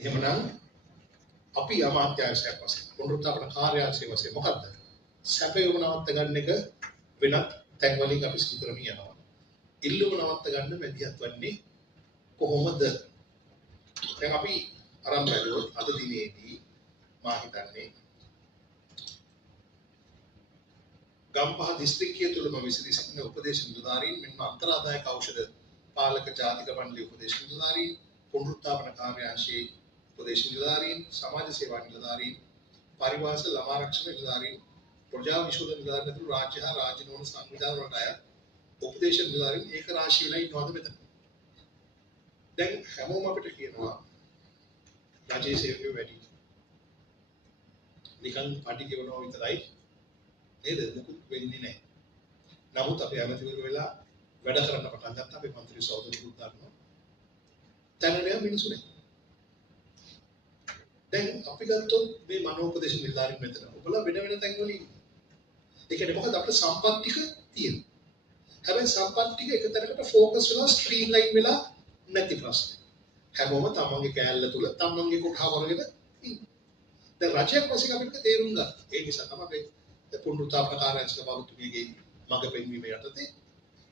එහෙමනම් අපි අමාත්‍යාංශයක් වශයෙන් පුනරුත්ථාපන කාර්යාංශය වශයෙන් මොකද්ද? සැපයුම නවත්ත ගන්න එක වෙනත් තැන්වලින් අපි සිදු කරමින් යනවා. ඉල්ලුම නවත්ත ගන්න මැදිහත් වන්නේ කොහොමද? දැන් අපි අරන් බැලුවොත් අද දිනේදී මා හිතන්නේ ගම්පහ දිස්ත්‍රික්කය තුළම විසිරී සිටින උපදේශ නිලධාරීන් මෙන්ම අන්තරාදායක ඖෂධ පාලක ජාතික මණ්ඩලයේ උපදේශ නිලධාරීන් පුනරුත්ථාපන කාර්යාංශයේ උපදේශ නිලධාරීන් සමාජ සේවා නිලධාරීන් පරිවාස ළමා ආරක්ෂක නිලධාරීන් ප්‍රජා විශෝධන නිලධාරීන් ඇතුළු රාජ්‍ය හා රාජ්‍ය නොවන සංවිධාන වලට අයත් උපදේශ නිලධාරීන් ඒක රාශිය වෙලා ඉන්නවද මෙතන? දැන් හැමෝම අපිට කියනවා රජයේ සේවකයෝ වැඩි. නිකන් පාටි කියනවා විතරයි නේද? මුකුත් වෙන්නේ නැහැ. නමුත් අපි ඇමතිවරු වෙලා වැඩ කරන්න පටන් ගත්තා. අපි മന്ത്രി සහෝදරයෙකුත් දන්නවා. දැනට මිනිස්සු නැහැ. දැන් අපි ගත්තොත් මේ මනෝපදේශ නිලධාරීන් මෙතන. ඔබලා වෙන වෙන තැන්වල ඉන්නේ. ඒ කියන්නේ මොකද අපේ සම්පත් ටික තියෙනවා. හැබැයි සම්පත් ටික එක තැනකට ફોකස් වෙලා ස්ට්‍රීම් ලයින් වෙලා නැති ප්‍රශ්න. හැමෝම තමන්ගේ කෑල්ල තුල තමන්ගේ කොටහ වරගෙන ඉන්නේ. දැන් රජයක් වශයෙන් අපිට තේරුම් ගන්න. ඒ නිසා තමයි පුනරුත්ථාපන කාර්යාංශ සභාපතිතුමියගේ මඟ පෙන්වීම යටතේ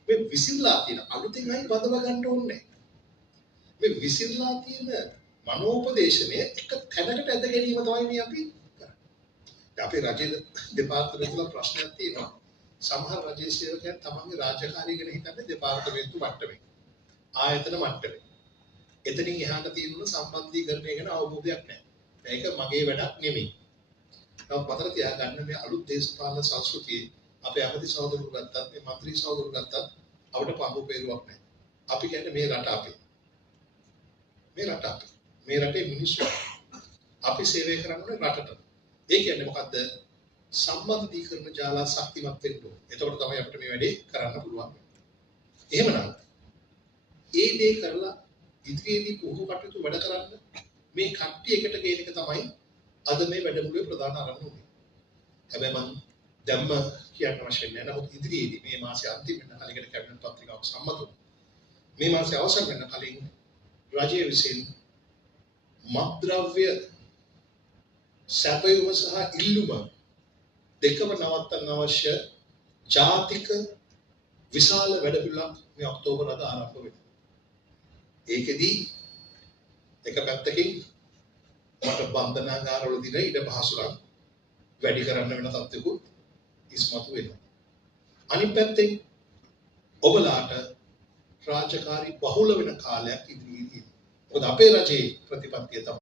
මේ විසිරලා තියෙන අලුතෙන් අය බදව ගන්න ඕනේ. මේ විසිරලා තියෙන මනෝපදේශනය එක තැනකට ඇද ගැනීම තමයි මේ අපි කරන්නේ. අපේ රජයේ දෙපාර්තමේන්තුව වල ප්‍රශ්නයක් තියෙනවා. සමහර රජයේ සේවකයන් තමන්ගේ රාජකාරිය ගැන හිතන්නේ දෙපාර්තමේන්තු මට්ටමේ. ආයතන මට්ටමේ. එතනින් එහාට තියෙන සම්බන්ධීකරණය ගැන අවබෝධයක් නැහැ. ඒක මගේ වැඩක් නෙමෙයි. නමුත් පතර තියාගන්න මේ අලුත් දේශපාලන සංස්කෘතියේ අපේ අගති සහෝදරවරු ගත්තත් මේ മന്ത്രി සහෝදරවරු ගත්තත් අපිට පහු පෙරුවක් නැහැ. අපි කියන්නේ මේ රට අපේ. මේ රට අපේ. මේ රටේ මිනිස්සු අපි සේවය කරන්නේ රටට. ඒ කියන්නේ මොකද්ද? සම්බන්ධීකරණ ජාලා ශක්තිමත් වෙන්න ඕනේ. එතකොට තමයි අපිට මේ වැඩේ කරන්න පුළුවන්. එහෙමනම් ඒ දේ කරලා ඉදිරියේදී පුහුණු කටයුතු වැඩ කරන්න මේ කට්ටිය එකට ගේන එක තමයි අද මේ වැඩමුළුවේ ප්‍රධාන අරමුණ උනේ. හැබැයි මම දැම්ම කියන්න අවශ්‍ය නැහැ. නමුත් ඉදිරියේදී මේ මාසේ අන්තිම වෙන කලින් කැබිනට් පත්‍රිකාවක් සම්මත වුණා. මේ මාසේ අවසන් වෙන කලින් රජයේ විසින් මත්ද්‍රව්‍ය සැපයුම සහ ඉල්ලුම දෙකම නවත්තන්න අවශ්‍ය ජාතික විශාල වැඩපිළිවෙලක් මේ ඔක්තෝබර් අද ආරම්භ වෙනවා. ඒකෙදී එක පැත්තකින් මට බන්ධනාගාරවල දින ඉඩ පහසුකම් වැඩි කරන්න වෙන තත්ත්වකුත් ඉස්මතු වෙනවා. අනිත් පැත්තෙන් ඔබලාට රාජකාරී බහුල වෙන කාලයක් ඉදිරියේදී. මොකද අපේ රජයේ ප්‍රතිපත්තිය තමයි